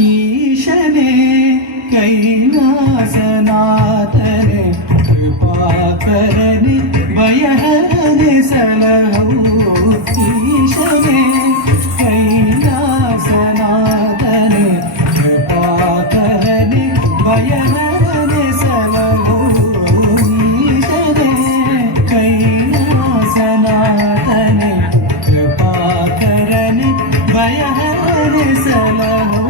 ಈಶನೇ ಕೈಲಾಸನಾಥನೆ ಕೃಪಾಕರನೆ ಭಯಹರನೆ ಸಲಹು ಈಶನೇ ಕೈಲಾಸನಾಥನೆ ಕೃಪಾಕರನೆ ಭಯಹರನೆ ಸಲಹು ಈಶನೇ ಕೈಲಾಸನಾಥನೆ ಕೃಪಾಕರನೆ ಭಯಹರನೆ ಸಲಹು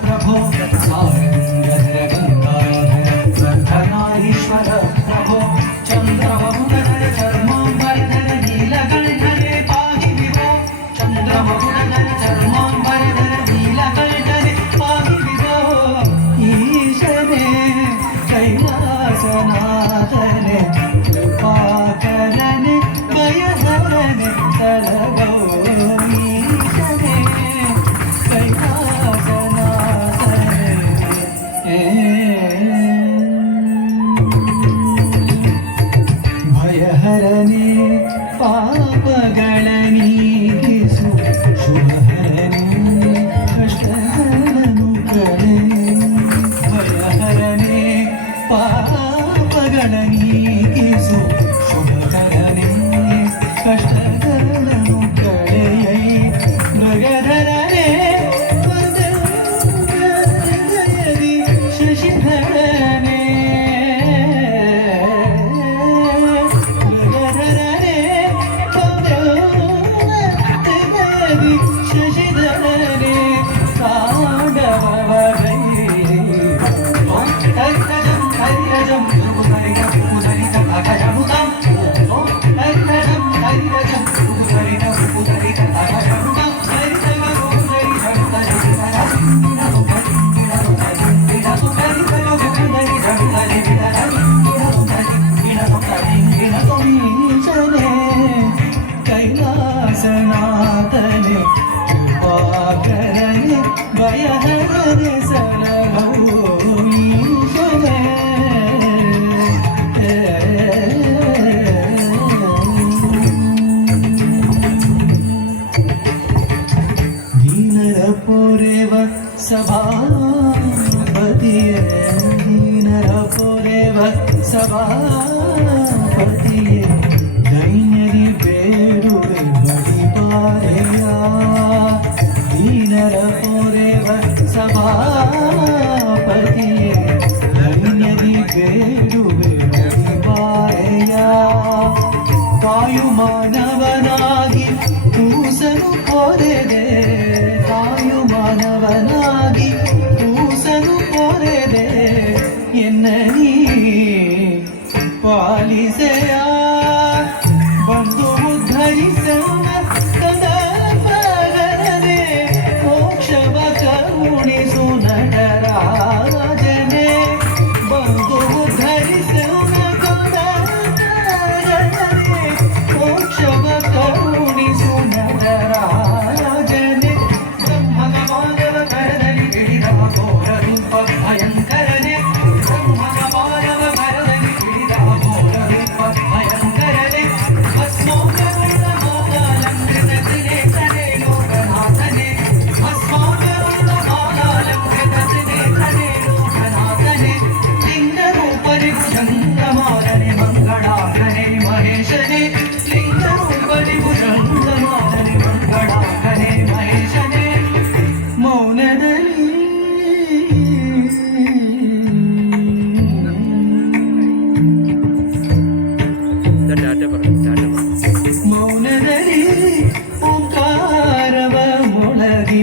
प्रभो सारंगधर गंगाधर अर्धनारीश्वर प्रभो चंद्रमहुधर चर्मांबरधर नीलकंठने पाहि विभो चंद्रमहुधर चर्मांबरधर नीलकंठने पाहि विभो ईशने कैलासनाथने कृपाकरने भयहरने सलगो ईशने ಭಯಹರನೆ ಪಾಪಗಳ ನೀಗಿಸು ಶುಭಹರನೆ ಕಷ್ಟಗಳನ್ನು ಕಳೆ ಭಯಹರನೆ ಪಾಪಗಳ ನೀಗಿಸು ಶುಭಹರನೆ ಕಷ್ಟಗಳನ್ನು ಕಳೆಯೈ ಮೃಗಧರನೆ ಶಶಿಧರನೆ ಶಶಿಧರನೆ ತಾಂಡವಗೈ ಹರಿರಜಂ ಹರಿರಜಂ ಹರಿತ ಹರಿತ ಅಗಜಮುಖಂ ಹರಿರಜಂ ಹರಿರಜಂ ಹರಿತ ಹರಿತ ಅಗಜಮುಖಂ ಹರಿತ ಕೈಲಾಸನಾಥನೆ ಕೃಪಾಕರನೆ ಭಯಹರನೆ ಸಲಹು ಈಶನೇ ದೀನರ ಪೊರೆವ ಸಭಾಪತಿಯೇ ದೀನರ ಪೊರೆವ ಸಭಾಪತಿಯೇ ದೈನ್ಯದಿ ಬೇಡುವೆ ಬಡಿಪಾರೆಯ ದೀನರ ಪೊರೆವ ಸಭಾಪತಿಯೇ ದೈನ್ಯದಿ ಬೇಡುವೆ ಬಡಿಪಾರೆಯ ಕಾಯು ಮಾನವನಾಗಿ ಕೂಸನು ಕೊರೆದೆ ಕಾಯು ಮಾನವನಾಗಿ ಕೂಸನು ಕೊರೆದೆ ಎನ್ನ ನೀ ಪಾಲಿಸೆಯ ಬಂದು ಉದ್ಧರಿಸನ ಕದಪಗರನೆ ಮೋಕ್ಷವ ಕರುಣಿಸು ನಟರಾಜನೆ ಬಂದು ಉದ್ಧರಿಸನ ಕದಪಗರನೆ ಮೋಕ್ಷವ ಕರುಣಿಸು ನಟರಾಜನೆ ಬ್ರಹ್ಮನ ಮಾನವ ಕರದಲ್ಲಿ ಹಿಡಿದವ ಘೋರ ರೂಪ ಭಯಂಕರನೆ ಬ್ರಹ್ಮನ ಮಾನವ ಕರದಲ್ಲಿ ಹಿಡಿದವ ಘೋರ ರೂಪ ಭಯಂಕರನೆ ಭಸ್ಮೋಕರುಣ ಮಾಲಾಲಂಕೃತನೆ ತನೆ ಲೋಕನಾಥನೆ ಭಸ್ಮೋಕರುಣ ಮಾಲಾಲಂಕೃತನೆ ತನೆ ಲೋಕನಾಥನೆ ಲಿಂಗ ರೂಪರಿ ಭುಜಂಗಮಾಲನೆ ಮಂಗಳಾಕನೆ ಮಹೇಶನೆ ಲಿಂಗ ರೂಪರಿ ಭುಜಂಗಮಾಲನೆ ಮಂಗಳಾಕನೆ ಮಹೇಶನೆ ಮೌನದಲ್ಲಿ ಮೌನದಲ್ಲಿ ಓಂಕಾರವ ಮೊಳಗಿ